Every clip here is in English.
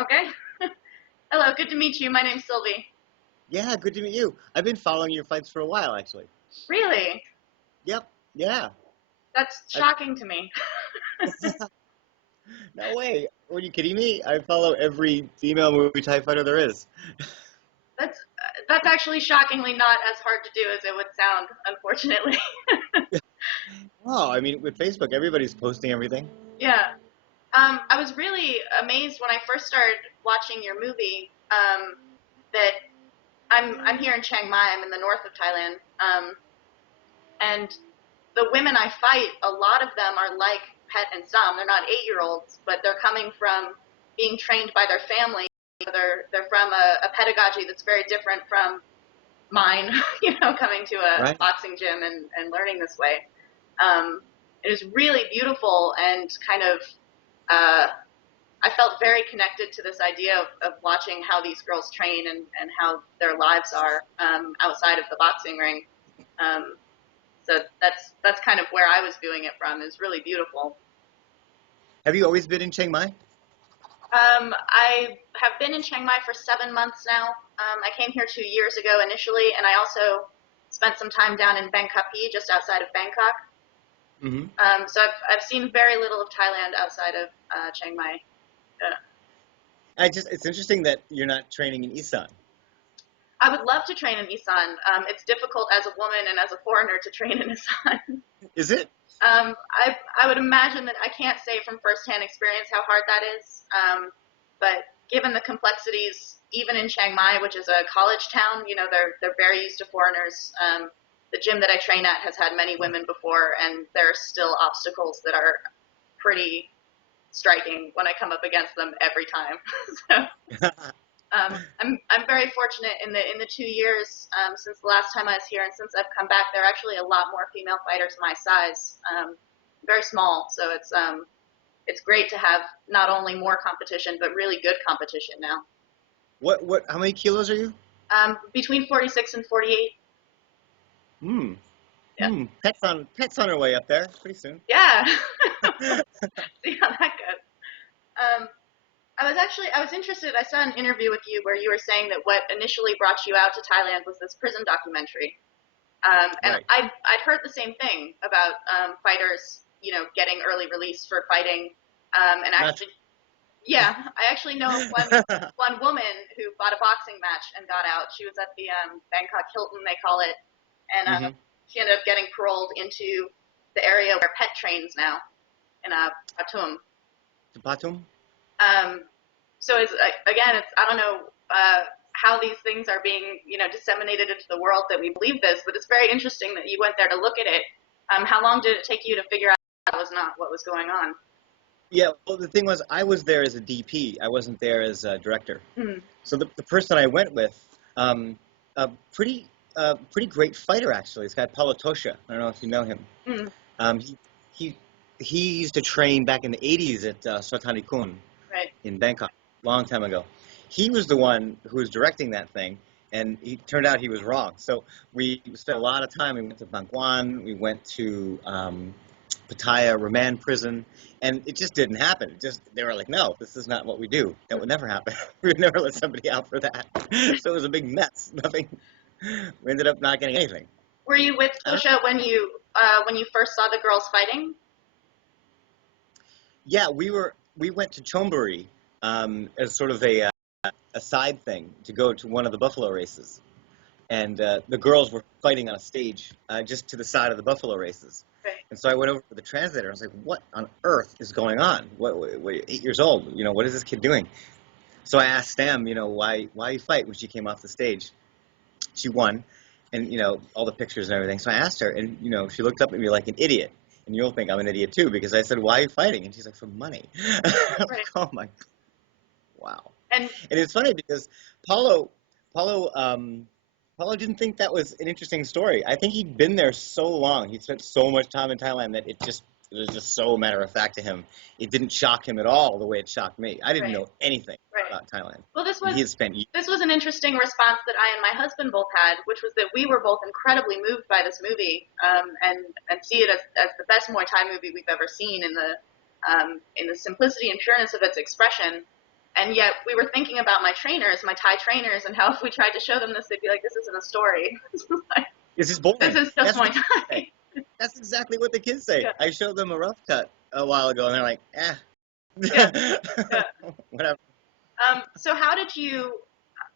Okay. Hello, good to meet you. My name's Sylvie. Yeah, good to meet you. I've been following your fights for a while, actually. Really? Yep. Yeah. That's I, shocking to me. no way. Are you kidding me? I follow every female movie Thai fighter there is. That's actually shockingly not as hard to do as it would sound, unfortunately. Oh, I mean, with Facebook, everybody's posting everything. Yeah. I was really amazed when I first started watching your movie, that I'm here in Chiang Mai. I'm in the north of Thailand. And the women I fight, a lot of them are like Pet and Sam. They're not 8-year-olds, but they're coming from being trained by their family. They're from a pedagogy that's very different from mine, coming to a Right. boxing gym and learning this way. It was really beautiful and kind of, uh, I felt very connected to this idea of watching how these girls train and how their lives are outside of the boxing ring. Um, so that's kind of where I was viewing it from. It's really beautiful. Have you always been in Chiang Mai? I have been in Chiang Mai for 7 months now. I came here 2 years ago initially, and I also spent some time down in Bangkok, just outside of Bangkok. Mm-hmm. So I've seen very little of Thailand outside of Chiang Mai. Uh, It's interesting that you're not training in Isan. I would love to train in Isan. It's difficult as a woman and as a foreigner to train in Isan. Is it? I would imagine that I can't say from firsthand experience how hard that is, but given the complexities, even in Chiang Mai, which is a college town, they're very used to foreigners. The gym that I train at has had many women before, and there are still obstacles that are pretty striking when I come up against them every time. So I'm very fortunate in the 2 years since the last time I was here, and since I've come back, there are actually a lot more female fighters my size. Very small, so it's great to have not only more competition but really good competition now. How many kilos are you? Between 46 and 48. Hmm. Yeah. Pet's on her way up there pretty soon. Yeah. See how that goes. Um, I was interested. I saw an interview with you where you were saying that what initially brought you out to Thailand was this prison documentary. And Right. I'd heard the same thing about fighters, getting early release for fighting. And Not. actually, yeah, I actually know of one woman who fought a boxing match and got out. She was at the Bangkok Hilton, they call it, and Mm-hmm. she ended up getting paroled into the area where Pet trains now in Patum. Patum? Um, so again, I don't know how these things are being disseminated into the world that we believe this, but it's very interesting that you went there to look at it. How long did it take you to figure out that was not what was going on? Yeah, well, the thing was, I was there as a DP. I wasn't there as a director. Hmm. So the person I went with, a pretty great fighter, actually. This guy, Paulo Tosha. I don't know if you know him. Hmm. Um, he, he, he used to train back in the 80s at Sotanikun Right. in Bangkok, long time ago. He was the one who was directing that thing, and he turned out he was wrong. So we spent a lot of time. We went to Bangkwan. We went to Pattaya remand prison, and it just didn't happen. They were like, no, this is not what we do. That would never happen. We would never let somebody out for that. So it was a big mess. Nothing. We ended up not getting anything. Were you with Uh, Tosha when you first saw the girls fighting? yeah, we went to Chonburi as sort of a side thing to go to one of the buffalo races, and the girls were fighting on a stage just to the side of the buffalo races. Right. And so I went over to the translator. I was like, "What on earth is going on? What 8 years old? What is this kid doing?" So I asked Stam, why you fight when she came off the stage. She won, and all the pictures and everything. So I asked her, and she looked up at me like an idiot. And you'll think I'm an idiot too, because I said, "Why are you fighting?" And she's like, "For money." I was Right. like, "Oh my, wow." And And it's funny because Paulo, Paulo, Paulo didn't think that was an interesting story. I think he'd been there so long, he'd spent so much time in Thailand that it was just so matter of fact to him. It didn't shock him at all the way it shocked me. I didn't right. know anything Right. about Thailand, Well, and he had spent. this was an interesting response that I and my husband both had, which was that we were both incredibly moved by this movie, and see it as the best Muay Thai movie we've ever seen in the simplicity and pureness of its expression. And yet we were thinking about my trainers, my Thai trainers, and how if we tried to show them this, they'd be like, "This isn't a story. This is boring. This is just That's Muay what the kids Thai." say. That's exactly what the kids say. Yeah. I showed them a rough cut a while ago, and they're like, Yeah. Yeah. whatever. So how did you?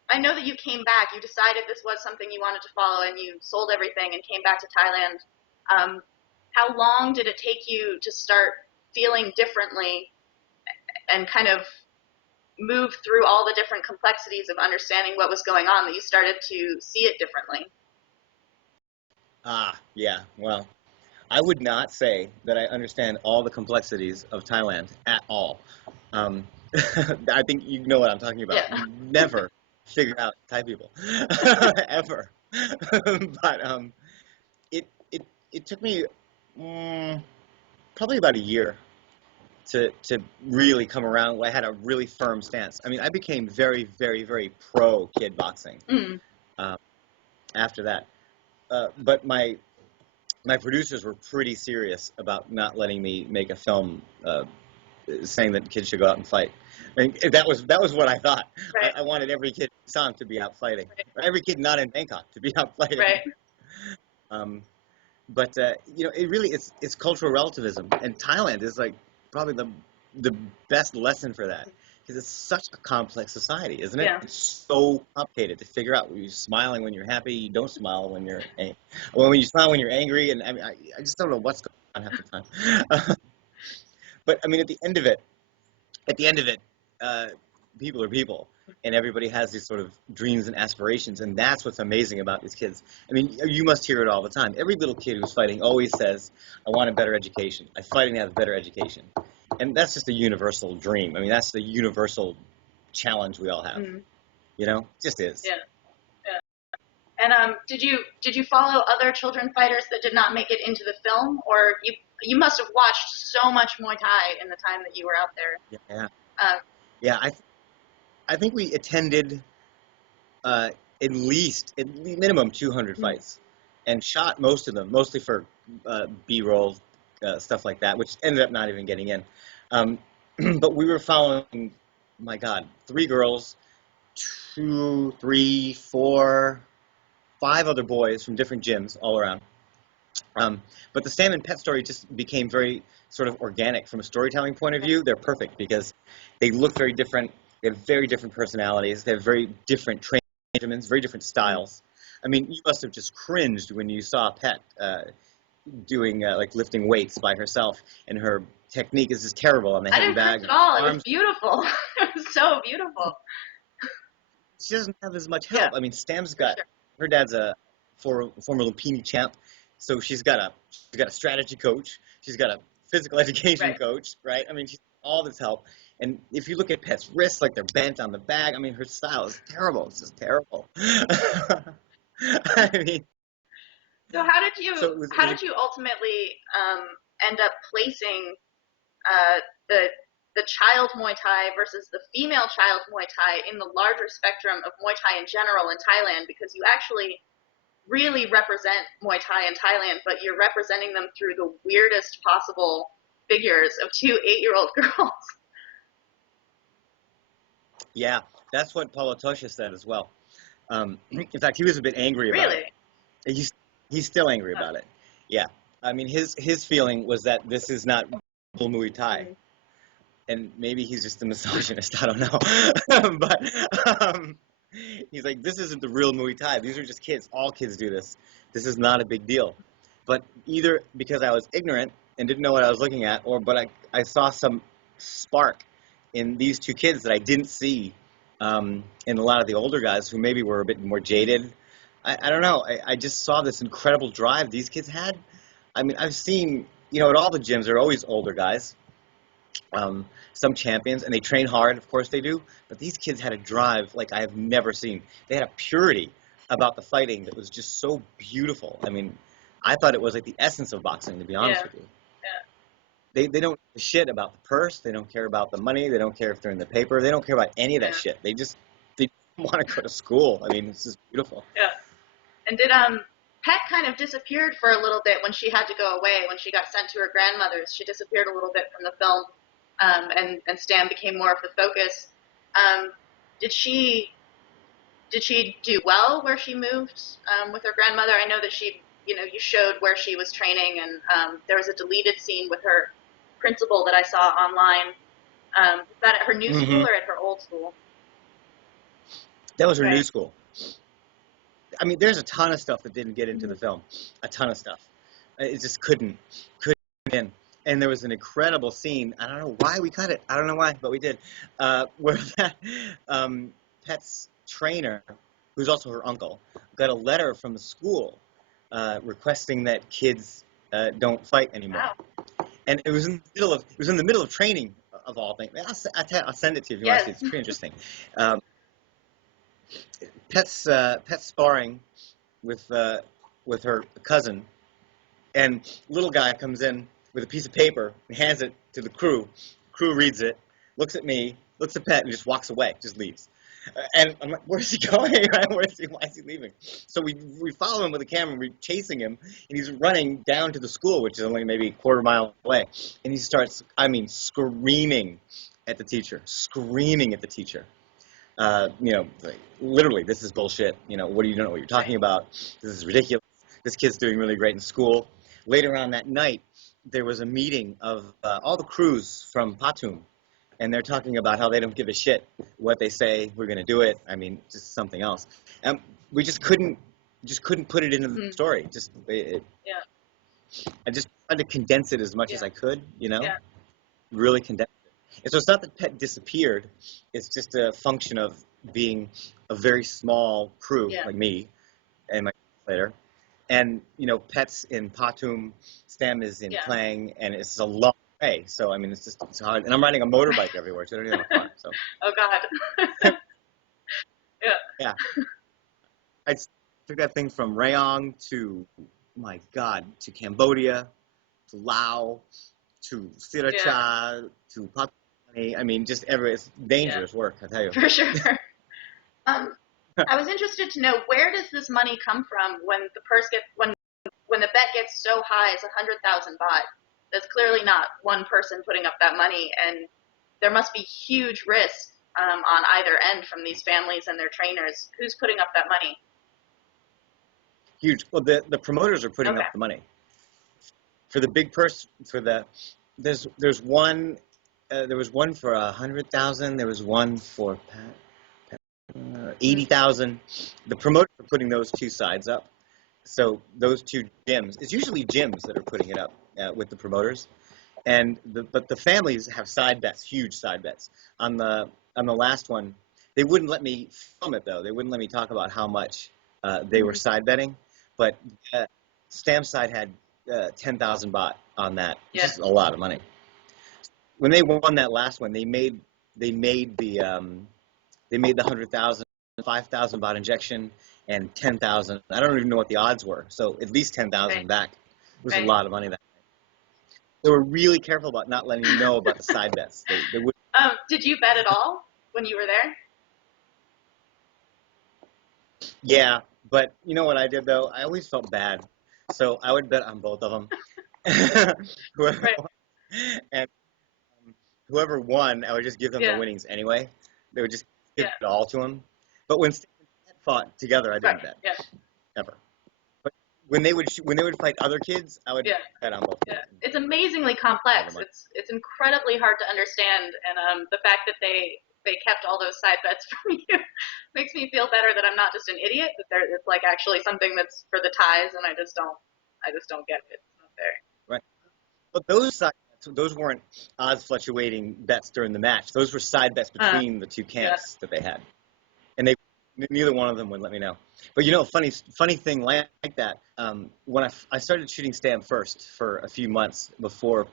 I know that you came back. You decided this was something you wanted to follow, and you sold everything and came back to Thailand. How long did it take you to start feeling differently and kind of move through all the different complexities of understanding what was going on that you started to see it differently? Yeah. Well, I would not say that I understand all the complexities of Thailand at all. Um, I think you know what I'm talking about. Yeah. You never figure out Thai people, ever. But it took me probably about a year to really come around. I had a really firm stance. I mean, I became very, very, very pro kid boxing Mm. after that. But my producers were pretty serious about not letting me make a film saying that kids should go out and fight. I mean, that was what I thought. Right. I wanted every kid in Assam to be out fighting, or every kid not in Bangkok to be out fighting. Right. Um, but it really it's cultural relativism, and Thailand is like probably the best lesson for that, because it's such a complex society, isn't it? Yeah. It's so complicated to figure out. You're smiling when you're happy. You don't smile when you're well, when you smile when you're angry, and I mean, I just don't know what's going on half the time. But I mean, at the end of it, people are people, and everybody has these sort of dreams and aspirations, and that's what's amazing about these kids. I mean, you must hear it all the time. Every little kid who's fighting always says, "I want a better education. I'm fighting to have a better education," and that's just a universal dream. I mean, that's the universal challenge we all have. Mm. You know, it just is. Yeah. Yeah. And did you follow other children fighters that did not make it into the film, or you must have watched so much Muay Thai in the time that you were out there? Yeah. Um, Yeah. I think we attended at least minimum 200 fights, and shot most of them, mostly for B-roll stuff like that, which ended up not even getting in. But we were following, my God, 3 girls, 2, 3, 4, 5 other boys from different gyms all around. But the Sam and Pet story just became very sort of organic from a storytelling point of view. They're perfect because they look very different. They have very different personalities. They have very different training regimens, very different styles. I mean, you must have just cringed when you saw Pet doing like lifting weights by herself, and her technique is just terrible on the I heavy didn't bag. cringe at all. It was beautiful. It was so beautiful. She doesn't have as much help. Yeah. I mean, Stam's got her dad's a former Lupini champ, so she's got a strategy coach. She's got a physical education Right. coach, right? I mean, she's all this help. And if you look at Pet's wrists, like they're bent on the bag, I mean, her style is terrible. It's just terrible. I mean, So how did you so it was, how did you ultimately end up placing the child Muay Thai versus the female child Muay Thai in the larger spectrum of Muay Thai in general in Thailand? Because you actually really represent Muay Thai in Thailand, but you're representing them through the weirdest possible figures of 2 8-year-old girls. yeah, that's what Paulo Tosha said as well. In fact, he was a bit angry about Really? it. He's still angry about it. Yeah. I mean, his feeling was that this is not real Muay Thai. And maybe he's just a misogynist. I don't know. But he's like, this isn't the real Muay Thai. These are just kids. All kids do this. This is not a big deal. But either because I was ignorant and didn't know what I was looking at, but I saw some spark in these 2 kids that I didn't see in a lot of the older guys who maybe were a bit more jaded. I don't know. I just saw this incredible drive these kids had. I mean, I've seen, at all the gyms, there are always older guys, some champions, and they train hard, of course they do, but these kids had a drive like I have never seen. They had a purity about the fighting that was just so beautiful. I mean, I thought it was like the essence of boxing, to be honest with you. They don't give a shit about the purse. They don't care about the money. They don't care if they're in the paper. They don't care about any of that shit. They want to go to school. I mean, it's just beautiful. Yeah. And did Pet kind of disappeared for a little bit when she had to go away, when she got sent to her grandmother's. She disappeared a little bit from the film, and Stan became more of the focus. Um, did she do well where she moved with her grandmother? I know that you showed where she was training, and there was a deleted scene with her principal that I saw online. Is that at her new school Mm-hmm. or at her old school? That was her Okay. new school. I mean, there's a ton of stuff that didn't get into Mm-hmm. the film. A ton of stuff. It just couldn't get in. And there was an incredible scene. I don't know why we cut it. I don't know why, but we did. Where that Pet's trainer, who's also her uncle, got a letter from the school requesting that kids don't fight anymore. Wow. And it was in the middle of training of all things. I'll send it to you if you want to see. Yes. It's pretty interesting. Um, Pet's sparring with her cousin, and little guy comes in with a piece of paper and hands it to the crew. The crew reads it, looks at me, looks at Pet, and just walks away, just leaves. And I'm like, where's he going? Why is he leaving? So we follow him with a camera, we're chasing him, and he's running down to the school, which is only maybe a quarter mile away. And he starts, screaming at the teacher. Like, literally, this is bullshit. What do you know what you're talking about? This is ridiculous. This kid's doing really great in school. Later on that night, there was a meeting of all the crews from Patum, and they're talking about how they don't give a shit what they say. We're going to do it. Just something else. And we just couldn't put it into the story. Yeah. I just tried to condense it as much Yeah. as I could. Yeah. Really condense it. And so it's not that Pet disappeared. It's just a function of being a very small crew, Yeah. like me and my translator. And, Pet's in Patum, Stem is in Yeah. Klang, and it's a long way. So, it's hard. And I'm riding a motorbike everywhere, so I don't even have a car. So, Oh God. Yeah. yeah. I took that thing from Rayong to, my God, to Cambodia, to Laos, to Sriracha, to Papuan. Just everywhere. It's dangerous work, I tell you. For sure. I was interested to know, where does this money come from when the when the bet gets so high as 100,000 baht? That's clearly not one person putting up that money, and there must be huge risk on either end from these families and their trainers. Who's putting up that money? Huge. Well, the promoters are putting up the money. For the big purse, there's one. There was one for 100,000. There was one for 80,000. The promoters are putting those two sides up. So those two gyms. It's usually gyms that are putting it up with the promoters, but the families have side bets, huge side bets. On the last one, they wouldn't let me film it though. They wouldn't let me talk about how much they were side betting. But Stamp side had 10,000 baht on that, which is a lot of money. When they won that last one, they made the 100,000, 5,000 baht injection, and 10,000. I don't even know what the odds were. So at least 10,000 back. It was a lot of money that night. They were really careful about not letting you know about the side bets. They would. Did you bet at all when you were there? Yeah, but you know what I did though? I always felt bad, so I would bet on both of them. Whoever won, and whoever won, I would just give them the winnings anyway. They would just give it all to them. But when Stan and Ted fought together, I didn't bet ever. But when they would fight other kids, I would bet on both. Yeah, it's amazingly complex. It's incredibly hard to understand, and the fact that they kept all those side bets from you makes me feel better that I'm not just an idiot. That it's like actually something that's for the ties, and I just don't get it. It's not fair. Right. But those side bets, those weren't odds fluctuating bets during the match. Those were side bets between the two camps that they had, and neither one of them would let me know. But funny thing like that. When I started shooting Stam first for a few months before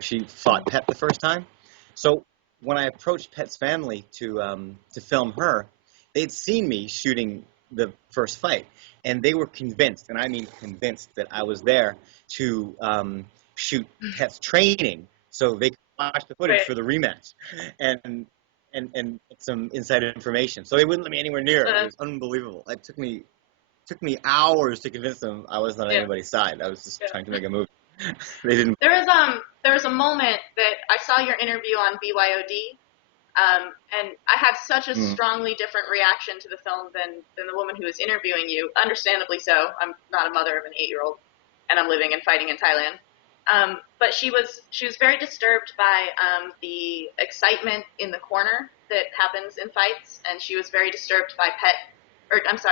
she fought Pet the first time, so when I approached Pet's family to film her, they'd seen me shooting the first fight, and they were convinced, and I mean convinced, that I was there to shoot Pet's training, so they could watch the footage for the rematch, and get some inside information. So they wouldn't let me anywhere near it. It was unbelievable. It took me hours to convince them I wasn't on anybody's side. I was just trying to make a movie. They didn't. There was a moment that I saw your interview on BYOD, And I have such a Mm. strongly different reaction to the film than the woman who was interviewing you. Understandably so. I'm not a mother of an 8-year-old, and I'm living and fighting in Thailand. But she was very disturbed by the excitement in the corner that happens in fights, and she was very disturbed by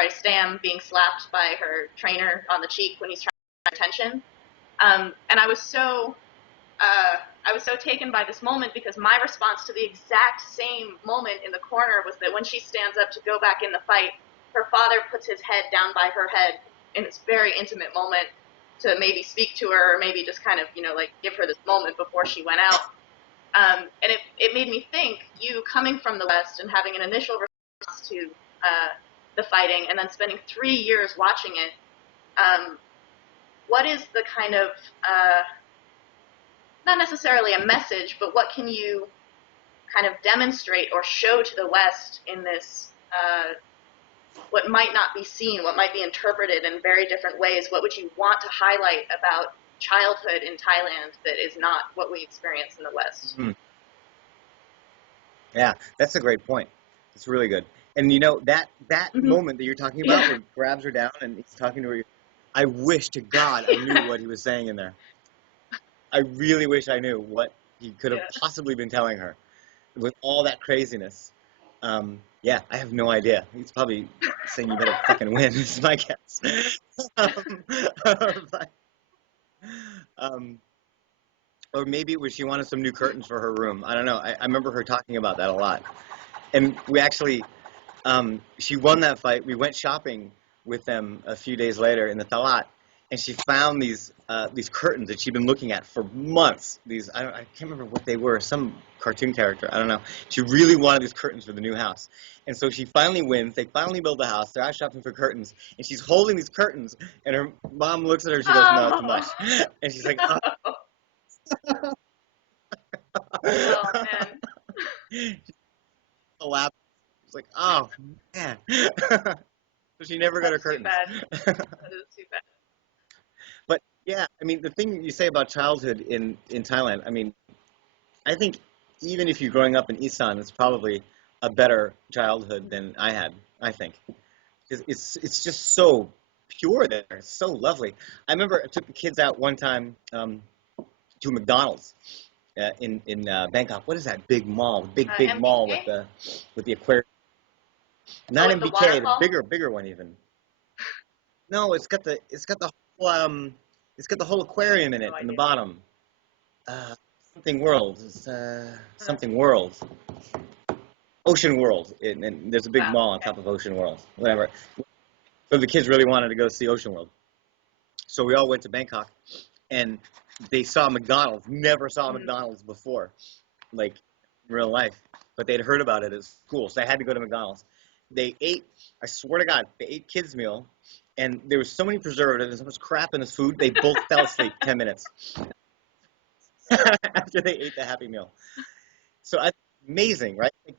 Stam being slapped by her trainer on the cheek when he's trying to get attention. And I was so taken by this moment because my response to the exact same moment in the corner was that when she stands up to go back in the fight, her father puts his head down by her head in this very intimate moment to maybe speak to her or maybe just kind of, like give her this moment before she went out. And it made me think, you coming from the West and having an initial response to the fighting and then spending 3 years watching it, what is the kind of not necessarily a message, but what can you kind of demonstrate or show to the West in this, what might not be seen, what might be interpreted in very different ways? What would you want to highlight about childhood in Thailand that is not what we experience in the West? Mm. Yeah, that's a great point. It's really good. And that moment that you're talking about, Yeah. where he grabs her down and he's talking to her, I wish to God I knew what he was saying in there. I really wish I knew what he could have possibly been telling her with all that craziness. Yeah, I have no idea. He's probably saying you better fucking win, is my guess. But, or maybe it was she wanted some new curtains for her room. I don't know. I remember her talking about that a lot. And we actually, she won that fight. We went shopping with them a few days later in the Talat, and she found these curtains that she'd been looking at for months. I can't remember what they were, some cartoon character, I don't know. She really wanted these curtains for the new house. And so she finally wins. They finally build the house. They're out shopping for curtains, and she's holding these curtains, and her mom looks at her and she goes, no, too much. And she's like, oh. Oh, man. She's like, oh, man. So she never got her curtains. Too bad. That is too bad. But yeah, I mean, the thing you say about childhood in Thailand, I mean, I think even if you're growing up in Isan, it's probably a better childhood than I had, I think. It's just so pure there. It's so lovely. I remember I took the kids out one time to McDonald's in Bangkok. What is that big mall? The big MBK? mall with the aquarium. Not with the MBK, the waterfall? bigger one even. No, it's got the whole aquarium in it No in the idea. bottom. Something World. It's something World. Ocean World. And there's a big mall on top of Ocean World. Whatever. So the kids really wanted to go see Ocean World. So we all went to Bangkok, and they saw McDonald's. Never saw McDonald's before, like in real life. But they'd heard about it at school, so they had to go to McDonald's. They ate, I swear to God, they ate kids' meal, and there was so many preservatives and so much crap in this food, they both fell asleep 10 minutes after they ate the Happy Meal. So amazing, right? Like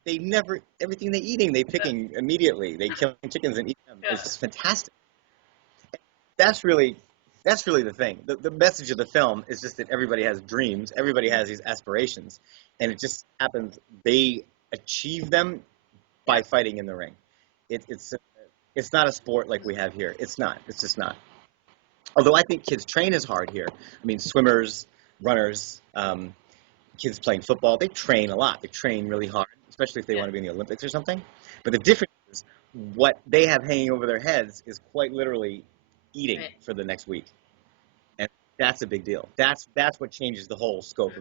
everything they're eating, they're picking immediately. They kill chickens and eat them. It's just fantastic. That's really the thing. The message of the film is just that everybody has dreams. Everybody has these aspirations. And it just happens they achieve them by fighting in the ring. It's not a sport like we have here. It's not. It's just not. Although I think kids train as hard here. I mean, swimmers, runners, kids playing football, they train a lot. They train really hard, especially if they want to be in the Olympics or something. But the difference is what they have hanging over their heads is quite literally eating for the next week. And that's a big deal. That's what changes the whole scope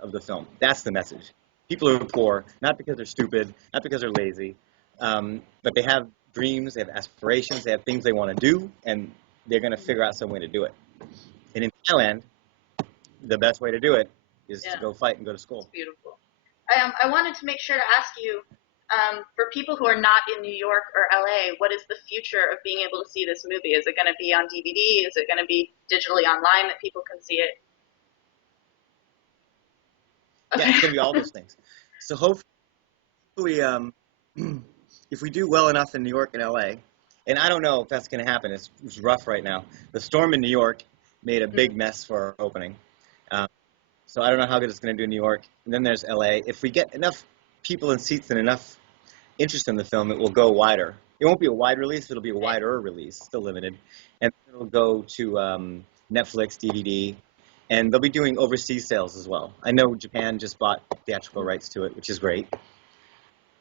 of the film. That's the message. People are poor, not because they're stupid, not because they're lazy, but they have dreams, they have aspirations, they have things they want to do, and they're going to figure out some way to do it. And in Thailand, the best way to do it is to go fight and go to school. It's beautiful. I wanted to make sure to ask you, for people who are not in New York or LA, what is the future of being able to see this movie? Is it going to be on DVD? Is it going to be digitally online that people can see it? Yeah, it's going to be all those things. So hopefully, if we do well enough in New York and LA, and I don't know if that's going to happen. It's rough right now. The storm in New York made a big mess for our opening. So I don't know how good it's going to do in New York. And then there's LA. If we get enough people in seats and enough interest in the film, it will go wider. It won't be a wide release. It'll be a wider release, still limited, and it'll go to Netflix, DVD, and they'll be doing overseas sales as well. I know Japan just bought theatrical rights to it, which is great.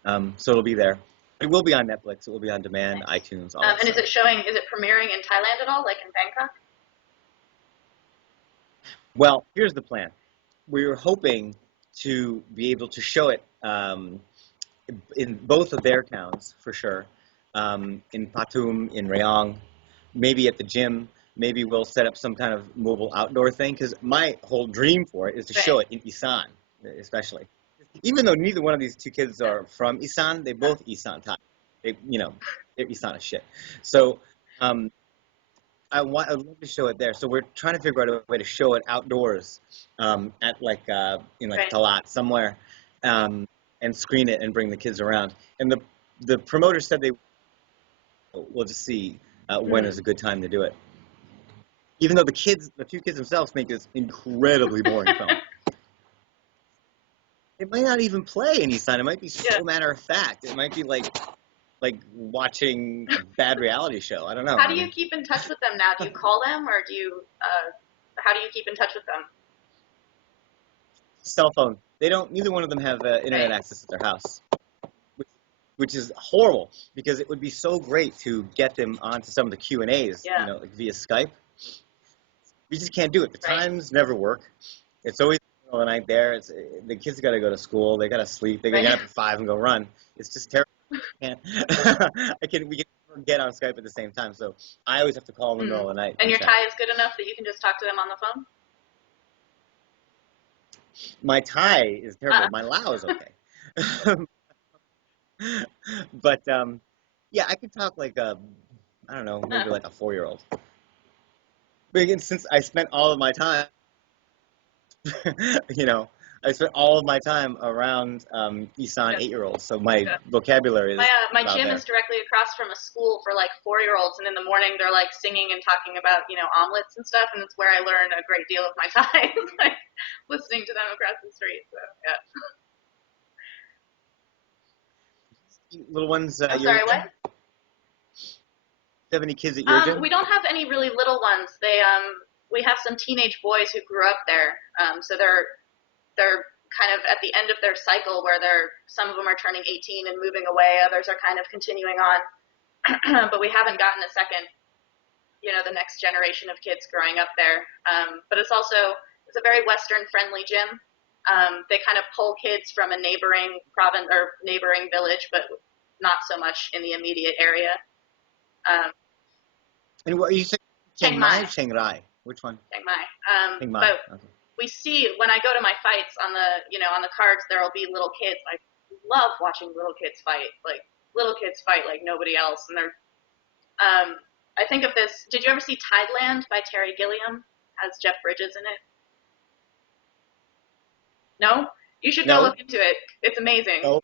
So it'll be there. It will be on Netflix. It will be on demand, iTunes, all that And stuff. is it premiering in Thailand at all, like in Bangkok? Well, here's the plan. We were hoping to be able to show it in both of their towns, for sure. In Patum, in Rayong, maybe at the gym. Maybe we'll set up some kind of mobile outdoor thing, because my whole dream for it is to show it in Isan, especially. Even though neither one of these two kids are from Isan, they both Isan Thai. They're Isan as shit. So I'd love to show it there. So we're trying to figure out a way to show it outdoors at Talat somewhere, and screen it and bring the kids around. And the promoter said we'll just see when is a good time to do it. Even though the two kids themselves think it's incredibly boring film. It might not even play any sign. It might be so matter of fact. It might be like watching a bad reality show. I don't know. How do you keep in touch with them now? Do you call them, or do you? How do you keep in touch with them? Cell phone. They don't. Neither one of them have internet access at their house, which is horrible, because it would be so great to get them onto some of the Q&As, like via Skype. We just can't do it. The times never work. It's always the middle of the night there. The kids got to go to school. They got to sleep. They got to get up at 5 and go run. It's just terrible. We can never get on Skype at the same time, so I always have to call in the middle of the night. And your Thai is good enough that you can just talk to them on the phone? My Thai is terrible. My Lao is okay. But yeah, I could talk like I don't know, maybe like a 4-year-old. But again, since I spent all of my time, I spent all of my time around Isan 8-year-olds, so my vocabulary is my gym there. is directly across from a school for like 4-year-olds, and in the morning they're like singing and talking about omelets and stuff, and it's where I learn a great deal of my Thai, like listening to them across the street. So yeah. Little ones. I'm sorry, what? Do you have any kids at your gym? We don't have any really little ones. We have some teenage boys who grew up there, so they're kind of at the end of their cycle, where some of them are turning 18 and moving away, others are kind of continuing on, but we haven't gotten a second, the next generation of kids growing up there. But it's a very Western friendly gym. They kind of pull kids from a neighboring province or neighboring village, but not so much in the immediate area. And what are you saying? Chiang Mai or Chiang Rai? Which one? Chiang Mai. Chiang Mai. But we see when I go to my fights on the cards, there will be little kids. I love watching little kids fight. Like little kids fight like nobody else, and they're. I think of this. Did you ever see Tideland by Terry Gilliam? Has Jeff Bridges in it? No? You should go look into it. It's amazing. No.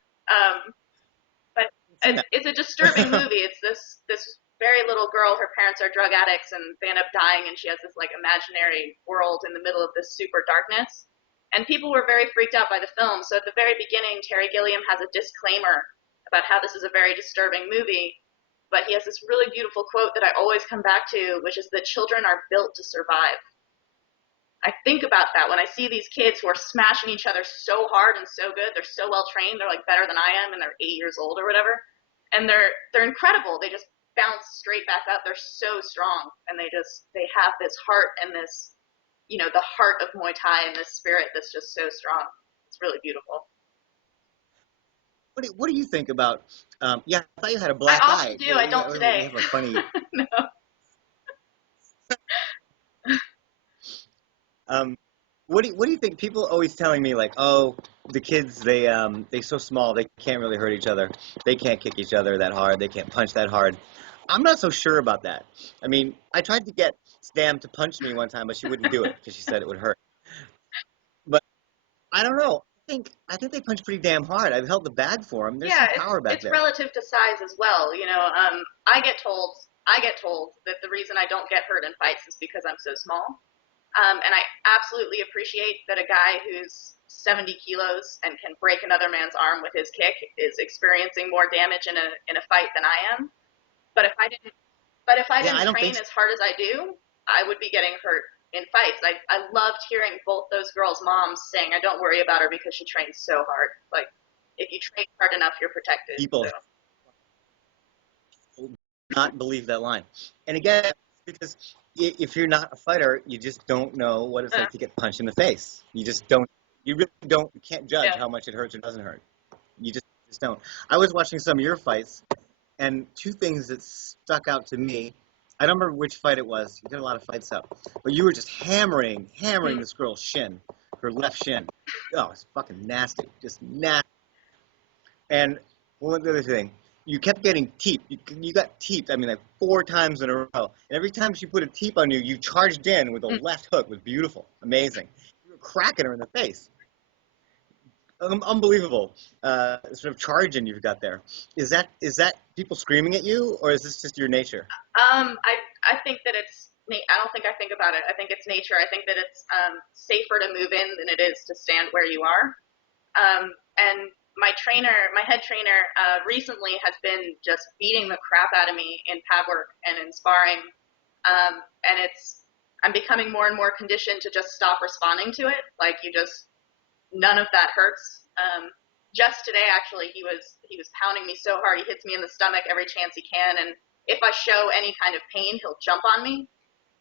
But it's a disturbing movie. It's this very little girl. Her parents are drug addicts, and they end up dying, and she has this like imaginary world in the middle of this super darkness. And people were very freaked out by the film. So at the very beginning, Terry Gilliam has a disclaimer about how this is a very disturbing movie. But he has this really beautiful quote that I always come back to, which is that children are built to survive. I think about that when I see these kids who are smashing each other so hard and so good. They're so well trained. They're like better than I am, and they're 8 years old or whatever. And they're incredible. They just bounce straight back up. They're so strong, and they have this heart and this, the heart of Muay Thai and this spirit that's just so strong. It's really beautiful. What do you think about? Yeah, I thought you had a black eye. I often do. I don't today. You have a funny. No. What do you think? People always telling me like, oh, the kids they're so small they can't really hurt each other. They can't kick each other that hard. They can't punch that hard. I'm not so sure about that. I mean, I tried to get Stam to punch me one time, but she wouldn't do it because she said it would hurt. But I don't know. I think they punch pretty damn hard. I've held the bag for them. There's some power back there. It's relative to size as well. I get told that the reason I don't get hurt in fights is because I'm so small. And I absolutely appreciate that a guy who's 70 kilos and can break another man's arm with his kick is experiencing more damage in a fight than I am. But if I didn't but if I Yeah, didn't I don't think train so. as hard as I do, I would be getting hurt in fights. I loved hearing both those girls' moms saying, "I don't worry about her because she trains so hard." Like, if you train hard enough, you're protected. People So not believe that line. And again, because if you're not a fighter, you just don't know what it's uh, like to get punched in the face. You just don't. You really don't. You can't judge yeah. how much it hurts or doesn't hurt. You just don't. I was watching some of your fights, and two things that stuck out to me. I don't remember which fight it was. You did a lot of fights up, but you were just hammering Mm. this girl's shin, her left shin. Oh, it's fucking nasty, just nasty. And one other thing, you kept getting teeped. You got teeped. I mean, like 4 times in a row. And every time she put a teep on you, you charged in with a Mm. left hook. It was beautiful, amazing. You were cracking her in the face. Unbelievable, sort of charging you've got there. Is that people screaming at you, or is this just your nature? I think that I don't think I think about it. I think it's nature. I think that it's safer to move in than it is to stand where you are. And my head trainer, recently has been just beating the crap out of me in pad work and in sparring. And I'm becoming more and more conditioned to just stop responding to it. Like, none of that hurts. Just today, actually, he was pounding me so hard. He hits me in the stomach every chance he can, and if I show any kind of pain, he'll jump on me.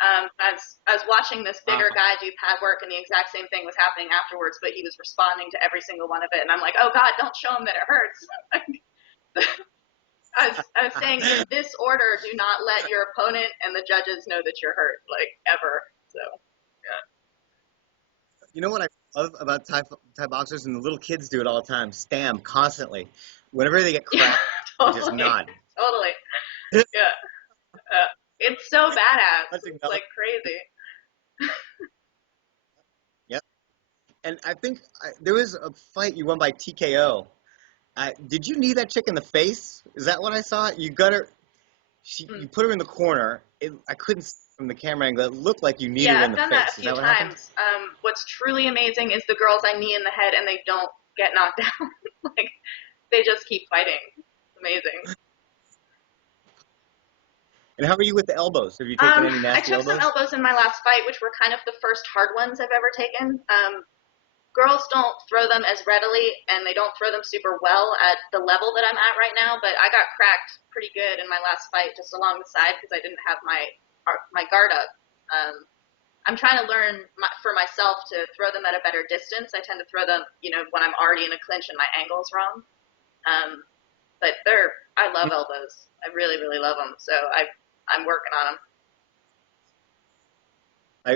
I was watching this bigger Wow. guy do pad work, and the exact same thing was happening afterwards, but he was responding to every single one of it, and I'm like, oh God, don't show him that it hurts. I was saying, in this order, do not let your opponent and the judges know that you're hurt, like, ever. So, You know what I love about Thai boxers, and the little kids do it all the time, stam constantly. Whenever they get yeah, yeah, cracked, they just totally, nod. totally, yeah. It's so badass. That's It's acknowledge. like crazy. Yep. And I think there was a fight you won by TKO. Did you knee that chick in the face? Is that what I saw? You got her. Mm. You put her in the corner. I couldn't see from the camera angle. It looked like you kneed Yeah, her in I've the done that a face. Is few that what happened? times. What's truly amazing is the girls I knee in the head and they don't get knocked down. Like, they just keep fighting. It's amazing. And how are you with the elbows? Have you taken any I nasty took some elbows? elbows in my last fight, which were kind of the first hard ones I've ever taken. Girls don't throw them as readily, and they don't throw them super well at the level that I'm at right now. But I got cracked pretty good in my last fight, just along the side because I didn't have my guard up. Um, I'm trying to learn for myself to throw them at a better distance. I tend to throw them, when I'm already in a clinch and my angle's wrong. Um, but I love elbows. I really, really love them. So I'm working on them.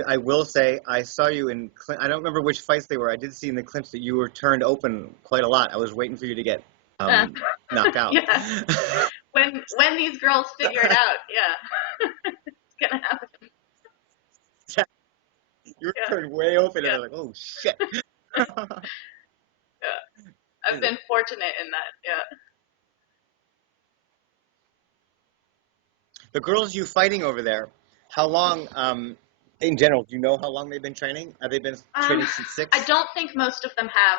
I will say I saw you in. I don't remember which fights they were. I did see in the clinch that you were turned open quite a lot. I was waiting for you to get Uh, knocked out. yeah. When these girls figure it out, yeah, it's gonna happen. You were Yeah, turned way open, and yeah, I'm like, oh shit. yeah. I've been fortunate in that. Yeah. The girls you fighting over there, how long, in general, do you know how long they've been training? Have they been Um, training since I six? don't think most of them have.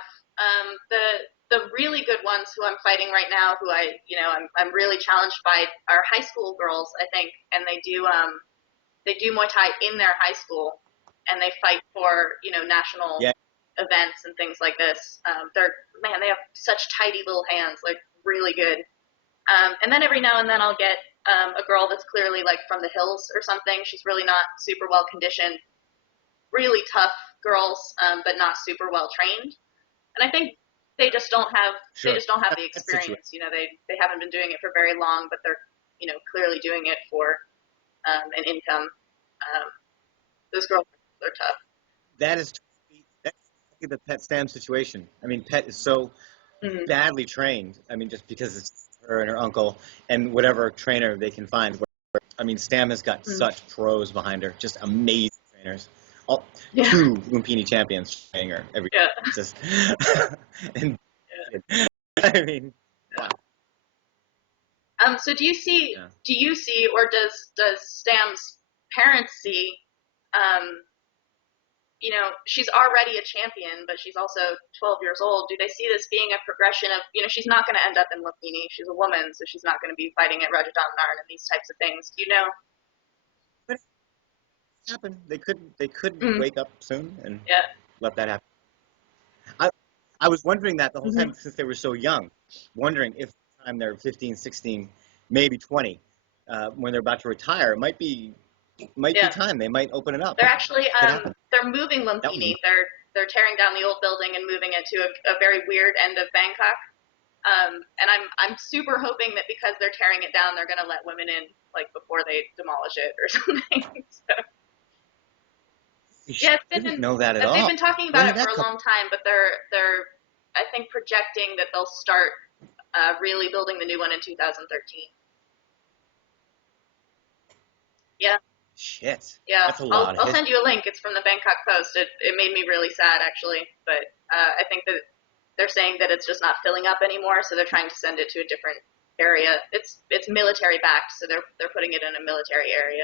The really good ones who I'm fighting right now, who I'm really challenged by, are high school girls, I think, and they do Muay Thai in their high school, and they fight for national Yeah, events and things like this. They have such tidy little hands, like, really good. And then every now and then I'll get a girl that's clearly like from the hills or something. She's really not super well conditioned, really tough girls, but not super well trained. And I think they just don't have they sure. just don't have the That situation. experience. They haven't been doing it for very long, but they're clearly doing it for an income. Those girls are tough. That is that's the Pet Stam situation. I mean, Pet is so Mm-hmm. badly trained. I mean, just because it's her and her uncle and whatever trainer they can find. I mean, Stam has got Mm-hmm. such pros behind her, just amazing trainers. All, Yeah, 2 Lumpini champions training her every yeah, day. It's just, and yeah. I mean, wow. So Yeah. do you see, or does Stam's parents see, um, she's already a champion, but she's also 12 years old. Do they see this being a progression of, she's not going to end up in Lumpini. She's a woman, so she's not going to be fighting at Rajadamnarn and these types of things. Do you know? But it happened. They could Mm, wake up soon and yeah. let that happen. I I was wondering that the whole Hmm. time since they were so young, wondering if by the time they're 15, 16, maybe 20, when they're about to retire, it might be Yeah. time. They might open it up. They're actually Could happen. they're moving That would Lumpini. be They're tearing down the old building and moving it to a very weird end of Bangkok. And I'm super hoping that because they're tearing it down, they're gonna let women in like before they demolish it or something. So, I yeah, didn't know that at they've all. been talking When about did it for that a come? long time, but they're I think projecting that they'll start really building the new one in 2013. Yeah, Shit, yeah. that's a I'll lot of I'll history. send you a link. It's from the Bangkok Post. It made me really sad actually, but I think that they're saying that it's just not filling up anymore, so they're trying to send it to a different area. It's military backed, so they're putting it in a military area.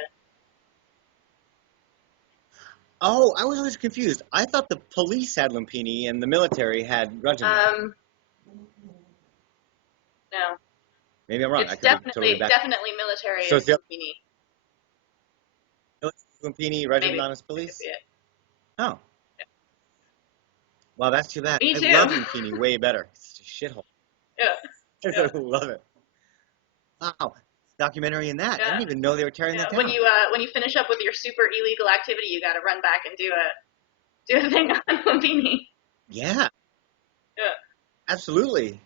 Oh, I was always confused. I thought the police had Lumpini and the military had Rajendran. Um, no, Maybe I'm wrong. I it's could be totally back. definitely military So is it's the Lumpini. Lumpini, Maybe Rajendran is could be police? it. Oh, well, that's too bad. Me I too. love Lumpini way better. It's a shithole. Yeah, yeah, I love it. Wow, documentary in that. I yeah, didn't even know they were tearing that yeah. down. When you finish up with your super illegal activity, you got to run back and do a thing on Lumpini. Yeah, Yeah, absolutely.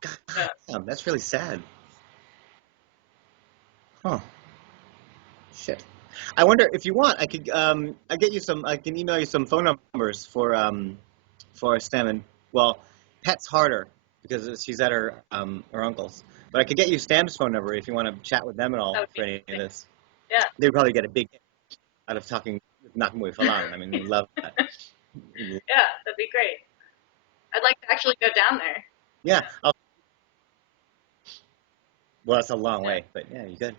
God yeah. damn, that's really sad. Huh. Shit. I wonder if you want, I can email you some phone numbers for Stem and well, Pet's harder because she's at her uncle's. But I could get you Stam's phone number if you want to chat with them at That all would be for any of amazing. this. Yeah, They would probably get a big hit out of talking with Nakamui Falang. I mean, they love that. yeah, that'd be great. I'd like to actually go down there. Yeah. Yeah, Well, it's a long yeah, way, but yeah, you could.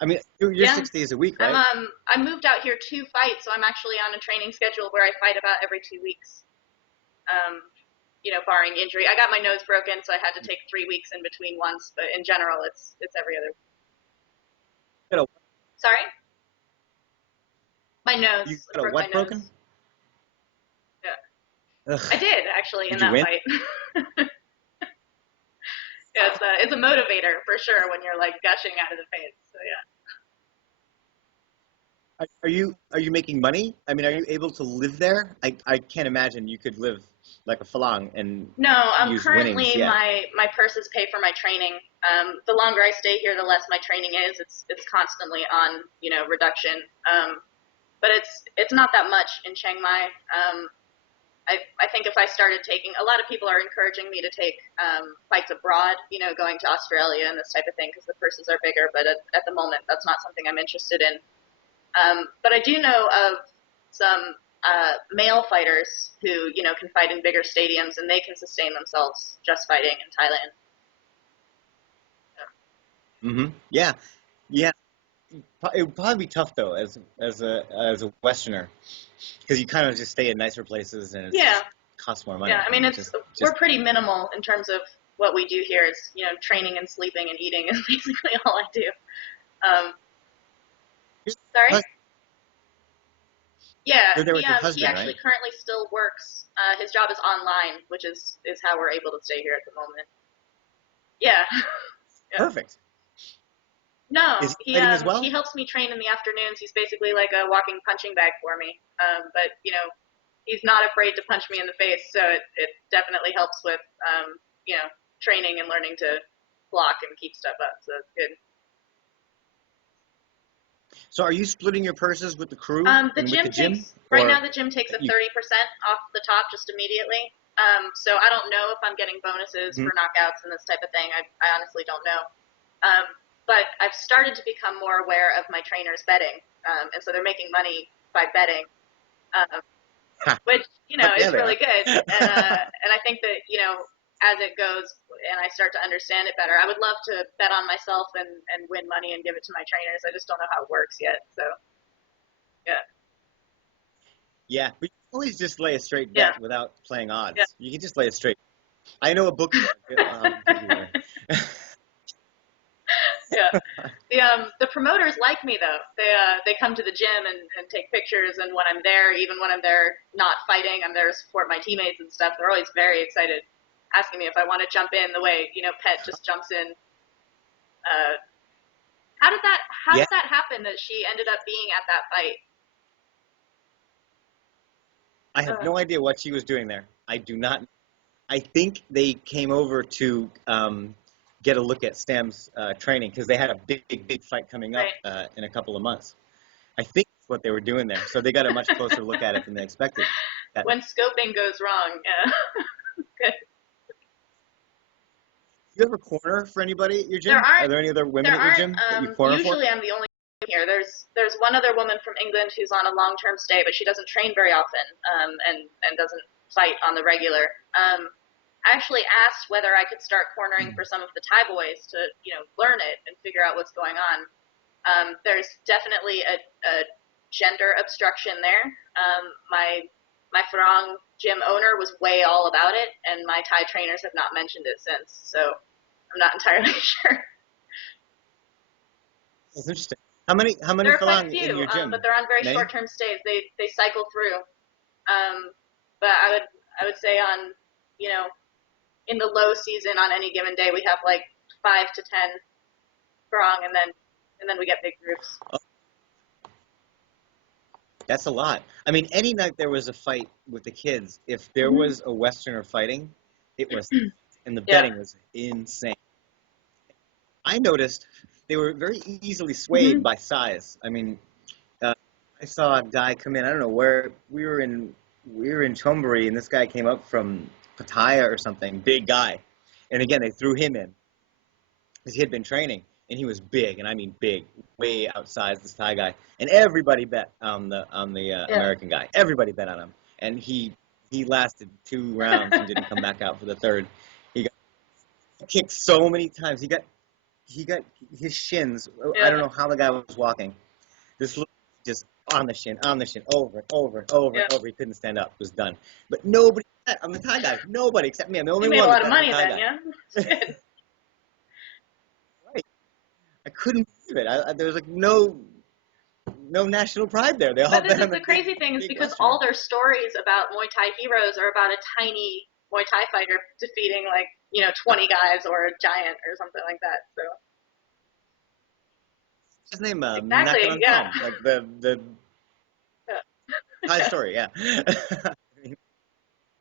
I mean, you're yeah. 6 days a week, right? I moved out here to fight, so I'm actually on a training schedule where I fight about every 2 weeks. Um, barring injury. I got my nose broken, so I had to take 3 weeks in between once. But in general, it's every other. You got a, Sorry, my you nose. I got a broke my what broken? nose. Yeah, I Ugh. did actually in Did you that win? fight. Yeah, it's a motivator for sure when you're like gushing out of the face. So yeah. Are you making money? I mean, are you able to live there? I can't imagine you could live like a Falang and No, use winnings currently yet. my purses pay for my training. The longer I stay here, the less my training is. It's constantly on reduction. But it's not that much in Chiang Mai. I think if I started taking, a lot of people are encouraging me to take fights abroad, going to Australia and this type of thing because the purses are bigger. But at the moment, that's not something I'm interested in. But I do know of some male fighters who can fight in bigger stadiums and they can sustain themselves just fighting in Thailand. Yeah, yeah. It would probably be tough though, as a Westerner, because you kind of just stay in nicer places and Yeah, it costs more money. yeah. I mean, we're Just pretty minimal in terms of what we do here. Is training and sleeping and eating is basically all I do. Um, sorry. Yeah, you're there with your he husband, actually right? currently still works. His job is online, which is how we're able to stay here at the moment. Yeah, yeah. Perfect. Is No, he fighting as he well? helps me train in the afternoons. He's basically like a walking punching bag for me. But he's not afraid to punch me in the face, so it definitely helps with you know training and learning to block and keep stuff up. So it's good. So are you splitting your purses with the crew The and with the gym gym, takes right now. or The gym takes a you? 30% off the top just immediately. So I don't know if I'm getting bonuses Mhm. for knockouts and this type of thing. I honestly don't know. Um, but I've started to become more aware of my trainers betting, and so they're making money by betting, um, Ha, which yeah, is they really are. good. And I think that as it goes and I start to understand it better, I would love to bet on myself and win money and give it to my trainers. I just don't know how it works yet. So yeah. Yeah, but you can always just lay a straight Yeah, bet without playing yeah. odds. You can just lay it straight. I know a bookkeeper. I'll give you there. Yeah. The promoters like me though. They come to the gym and take pictures, and when I'm there, even when I'm there not fighting, I'm there to support my teammates and stuff. They're always very excited, asking me if I want to jump in the way Pet just jumps in. Uh, how did that how Yeah, did that happen that she ended up being at that fight? I have no idea what she was doing there. I do not. I think they came over to get a look at Stam's training because they had a big fight coming up Right. in a couple of months. I think that's what they were doing there. So they got a much closer look at it than they expected. When scoping goes wrong, yeah. Good. Do you ever corner for anybody at your There gym? Are aren't there any other women there at your aren't gym that you corner for? usually I'm the only here. There's one other woman from England who's on a long-term stay, but she doesn't train very often, and doesn't fight on the regular. I actually asked whether I could start cornering for some of the Thai boys to learn it and figure out what's going on. There's definitely a gender obstruction there. My Farang gym owner was way all about it, and my Thai trainers have not mentioned it since. So I'm not entirely sure. That's interesting. How many There are quite a Falang in few, your gym? but they're on very May? short-term stays. They cycle through. But I would say on you know in the low season on any given day we have like 5 to 10 strong, and then we get big groups. That's a lot. I mean, any night there was a fight with the kids, if there was a Westerner fighting, it was, and the Yeah. betting was insane. I noticed they were very easily swayed by size. I mean, uh, I saw a guy come in. I don't know where we were in Chonburi, and this guy came up from Pattaya or something. Big guy, and again they threw him in because he had been training, and he was big, and I mean big, way outsized this Thai guy, and everybody bet on the Yeah. American guy. Everybody bet on him, and he lasted 2 rounds and didn't come back out for the third. He got kicked so many times. He got his shins. I don't Yeah. know how the guy was walking. This little just on the shin, over and over and over Yeah. and over. He couldn't stand up. It was done. But nobody bet on the Thai guy. Nobody except me. I'm the You only made a one that lot of bet on the money Thai then, guy. yeah? Good. Right. I couldn't believe it. There was like no national pride there. They all But this bet is on the the crazy big, thing is big because Westerner. all their stories about Muay Thai heroes are about a tiny Muay Thai fighter defeating 20 guys or a giant or something like that. So His name exactly, Nakanon yeah. Tom, like the Thai Yeah. story. Yeah.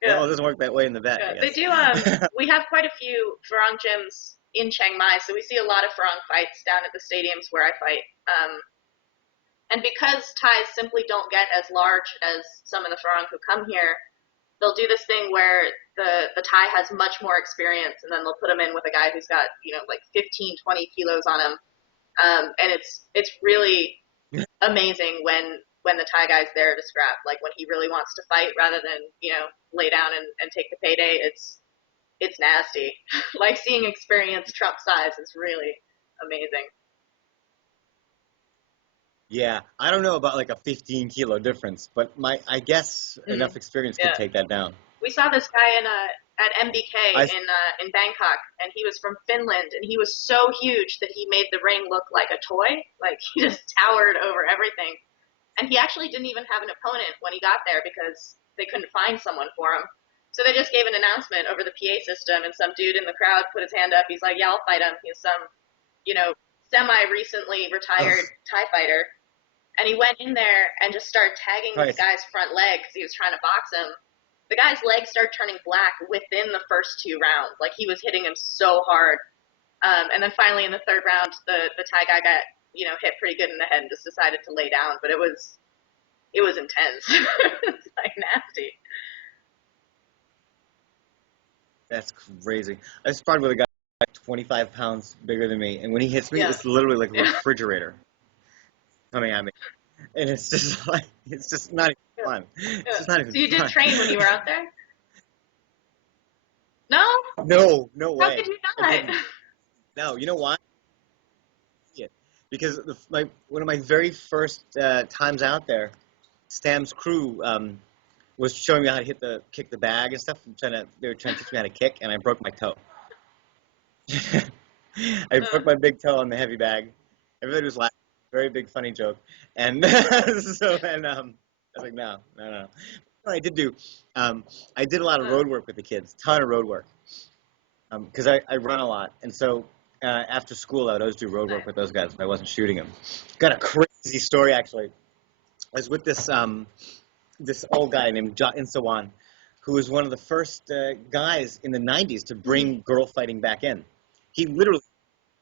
Yeah. Well, it doesn't work that way in the vet, I Yeah. They guess. do we have quite a few Farang gyms in Chiang Mai, so we see a lot of Farang fights down at the stadiums where I fight. And because Thais simply don't get as large as some of the Farang who come here, they'll do this thing where the Thai has much more experience, and then they'll put him in with a guy who's got like 15, 20 kilos on him, and it's really amazing when the Thai guy's there to scrap, like when he really wants to fight rather than lay down and take the payday. It's nasty. Like seeing experience trump size is really amazing. Yeah, I don't know about like a 15-kilo difference, but I guess Mm, enough experience could yeah. take that down. We saw this guy at MBK I in Bangkok, and he was from Finland, and he was so huge that he made the ring look like a toy. Like he just towered over everything. And he actually didn't even have an opponent when he got there because they couldn't find someone for him. So they just gave an announcement over the PA system, and some dude in the crowd put his hand up. He's like, "Yeah, I'll fight him." He's some, semi recently retired ugh, Thai fighter, and he went in there and just started tagging this right. guy's front leg because he was trying to box him. The guy's legs started turning black within the first 2 rounds. Like he was hitting him so hard. And then finally in the third round, the Thai guy got hit pretty good in the head and just decided to lay down. But it was intense. It's like nasty. That's crazy. I sparred with a guy 25 pounds bigger than me, and when he hits me, Yeah. it's literally like a Yeah. refrigerator coming at me, and it's just like it's just not even Yeah. fun. It's Yeah. just not So even you did fun. train when you were out there? No? No How could way. you I not? didn't. No, you know why? Yeah. Because one of my very first times out there, Sam's crew was showing me how to kick the bag and stuff. They were trying to teach me how to kick, and I broke my toe. I broke my big toe on the heavy bag. Everybody was laughing. Very big funny joke. And so then I was like, no. What I did do, I did a lot of road work with the kids, ton of road work, because I run a lot, and so after school I would always do road work with those guys if I wasn't shooting them. Got a crazy story actually. I was with this old guy named Insawan, who was one of the first guys in the 90s to bring girl fighting back in. He literally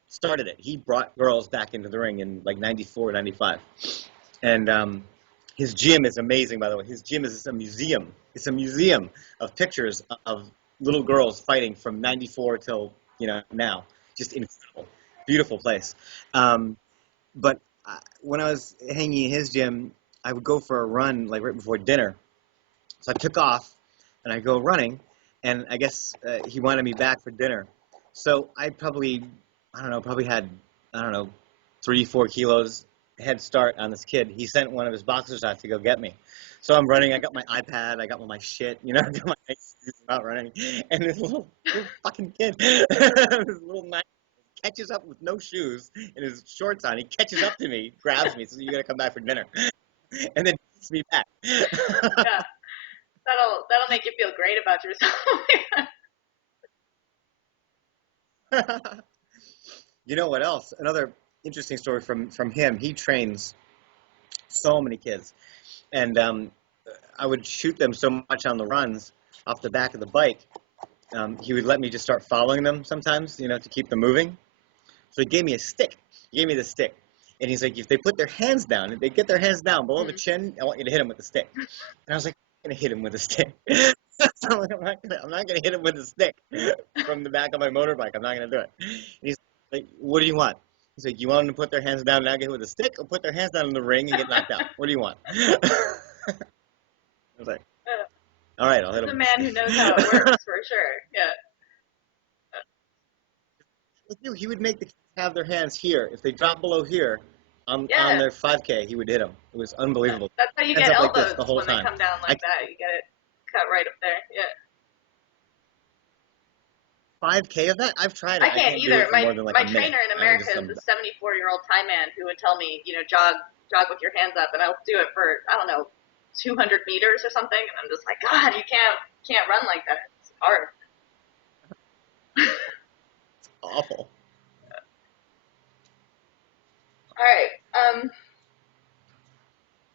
started it. He brought girls back into the ring in like 94, 95. And his gym is amazing, by the way. His gym is a museum. It's a museum of pictures of little girls fighting from 94 till, now. Just incredible. Beautiful place. But when I was hanging in his gym, I would go for a run like right before dinner. So I took off and I go running, and I guess he wanted me back for dinner. So I probably had 3-4 kilos head start on this kid. He sent one of his boxers out to go get me. So I'm running. I got my iPad. I got all my shit. I got my nice shoes. I'm out running, and this little fucking kid, this little man catches up with no shoes and his shorts on. He catches up to me, grabs me, says, "You gotta come back for dinner," and then beats me back. Yeah, that'll make you feel great about yourself. You know what else? Another interesting story from him. He trains so many kids, and I would shoot them so much on the runs off the back of the bike. He would let me just start following them sometimes, to keep them moving. So he gave me a stick. He gave me the stick, and he's like, if they put their hands down, if they get their hands down below the chin, I want you to hit them with the stick. And I was like, I'm gonna hit him with a stick. I'm not gonna hit him with a stick from the back of my motorbike. I'm not gonna do it. And he's like, what do you want? He's like, you want them to put their hands down and not get hit with a stick, or put their hands down in the ring and get knocked out? What do you want? I was like, all right, I'll hit him. He's a man who knows how it works, for sure. Yeah. He would make the kids have their hands here. If they drop below here, on their 5K, he would hit them. It was unbelievable. That's how you get elbows the whole when time. They come down like that. You get it cut right up there. Yeah. 5K of that? I've tried it. I can't either. My trainer in America is a 74-year-old Thai man who would tell me, jog with your hands up, and I'll do it for 200 meters or something, and I'm just like, God, you can't run like that. It's hard. It's awful. All right.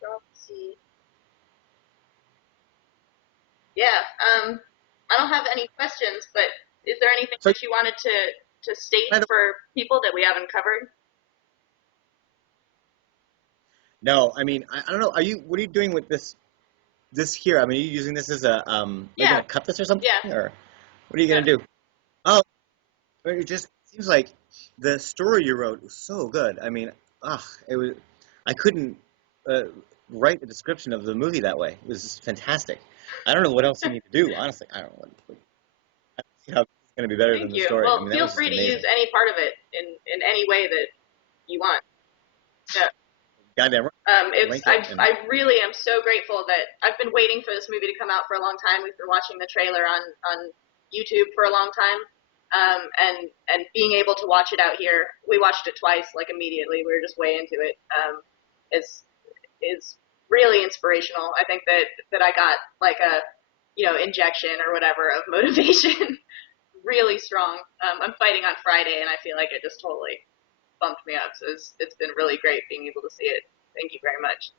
Let's see. Yeah. I don't have any questions, but is there anything that you wanted to state for people that we haven't covered? No, I mean, I don't know. What are you doing with this here? I mean, are you using this as a, are you going to cut this or something? Yeah. Or what are you going to do? Oh, it just seems like the story you wrote was so good. I mean, I couldn't write the description of the movie that way. It was just fantastic. I don't know what else you need to do, honestly. I don't know. I don't see how it's going to be better than the story. Well, I mean, feel free to use any part of it in any way that you want. Yeah. Goddamn right. I really am so grateful that I've been waiting for this movie to come out for a long time. We've been watching the trailer on YouTube for a long time, and being able to watch it out here. We watched it twice, like immediately. We were just way into it. Is really inspirational. I think that I got like a injection or whatever of motivation. Really strong. I'm fighting on Friday, and I feel like it just totally bumped me up. So it's been really great being able to see it. Thank you very much.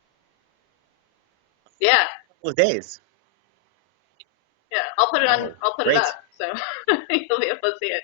Yeah. A couple of days. Yeah, I'll put it on. I'll put it up, so you'll be able to see it.